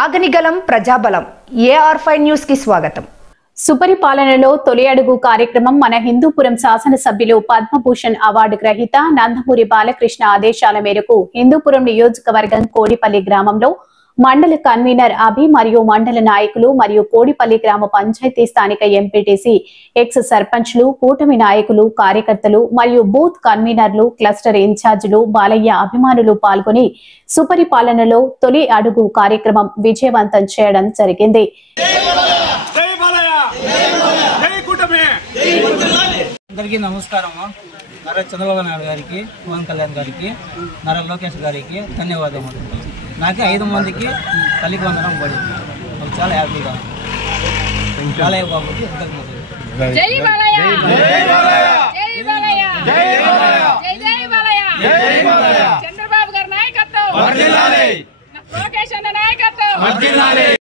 ఆగనిగలం ప్రజాబలం AR5 news కి స్వాగతం. సుపరిపాలనలో తొలి అడుగు కార్యక్రమం మన హిందూపురం శాసనసభ్యులు పద్మభూషణ్ అవార్డు గ్రహీత నందమూరి బాలకృష్ణ ఆదేశాల మేరకు హిందూపురం నియోజకవర్గం కోడిపల్లి గ్రామంలో మండల కన్వీనర్ అభి మరియు మండల నాయకులు మరియు కోడిపల్లి గ్రామ పంచాయతీ స్థానిక ఎంపీటీసీ ఎక్స్ సర్పంచ్లు కూటమి నాయకులు కార్యకర్తలు మరియు బూత్ కన్వీనర్లు క్లస్టర్ ఇన్ఛార్జీలు బాలయ్య అభిమానులు పాల్గొని సుపరిపాలనలో తొలి అడుగు కార్యక్రమం విజయవంతం చేయడం జరిగింది. అందరికీ నమస్కారం. నారా చంద్రబాబు నాయుడు గారికి, పవన్ కళ్యాణ్ గారికి, నారా లోకేష్ గారికి ధన్యవాదములు. నాకు 5 మందికి తల్లికి వందనం పడింది. నాకు చాలా హ్యాపీగా ఉంది. బాలయ్య బాబుకి చంద్రబాబు గారి నాయకత్వం.